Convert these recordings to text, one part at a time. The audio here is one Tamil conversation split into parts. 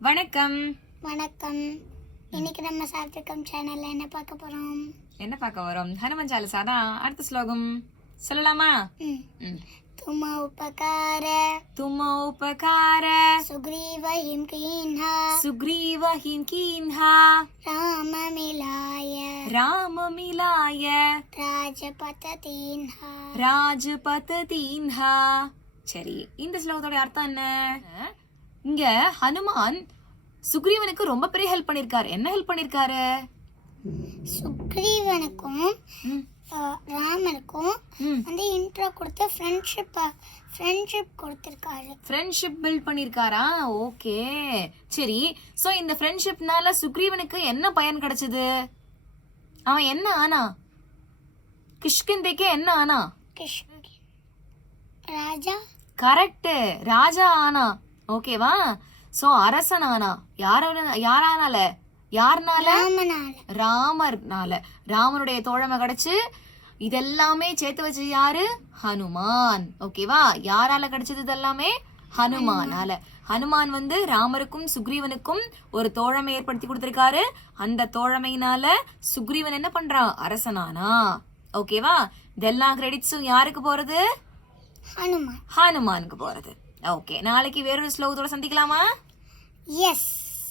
வணக்கம். வணக்கம். இன்னைக்கு நம்ம சாத்விகம் சேனல்ல என்ன பார்க்க போறோம்? ஹனுமன் சாலிசா தான். அடுத்த ஸ்லோகம் சொல்லலாமா? तुम उपकार सुग्रीव हिम कीन्हा राम मिलाय ராஜபத தீன்ஹா. சரி, இந்த ஸ்லோகத்தோட அர்த்தம் என்ன? இங்க ஹனுமான் சுக்ரீவனுக்கு ரொம்ப பெரிய ஹெல்ப் பண்ணிருக்காரு. என்ன ஹெல்ப் பண்ணிருக்காரு? சுக்ரீவனுக்கும் ராமனுக்கும் வந்து இன்ட்ரோ கொடுத்து ஃப்ரெண்ட்ஷிப் கொடுத்திருக்காரு. ஃப்ரெண்ட்ஷிப் பில்ட் பண்ணிருக்காரா? ஓகே, சரி. சோ இந்த ஃப்ரெண்ட்ஷிப்னால சுக்ரீவனுக்கு என்ன பயன் கிடைச்சது? அவன் என்ன ஆனா? கிஷ்கிந்தைக்கு என்ன ஆனா? ராஜா. கரெக்ட், ராஜா ஆனா. ஓகேவா? சோ அரசன் ஆனா. யாரானால? ராமர்னால. ராமனுடைய தோழமை கிடைச்சு இதெல்லாமே சேர்த்து வச்சு யாரு? ஹனுமான். ஓகேவா? யாரால கிடைச்சது இதெல்லாமே? ஹனுமானால. ஹனுமான் வந்து ராமருக்கும் சுக்ரீவனுக்கும் ஒரு தோழமை ஏற்படுத்தி கொடுத்திருக்காரு. அந்த தோழமையினால சுக்ரீவன் என்ன பண்றான்? அரசனானா. ஓகேவா? இதெல்லாம் கிரெடிட்ஸும் யாருக்கு போறது? ஹனுமானுக்கு போறது. ஓகே, நாளைக்கு வேறொரு ஸ்லோகத்தோட சந்திக்கலாமா? எஸ்.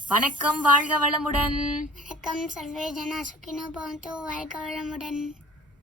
வணக்கம், வாழ்க வளமுடன். வணக்கம், சர்வே ஜனா சுகினோ பவந்து, வாழ்க வளமுடன்.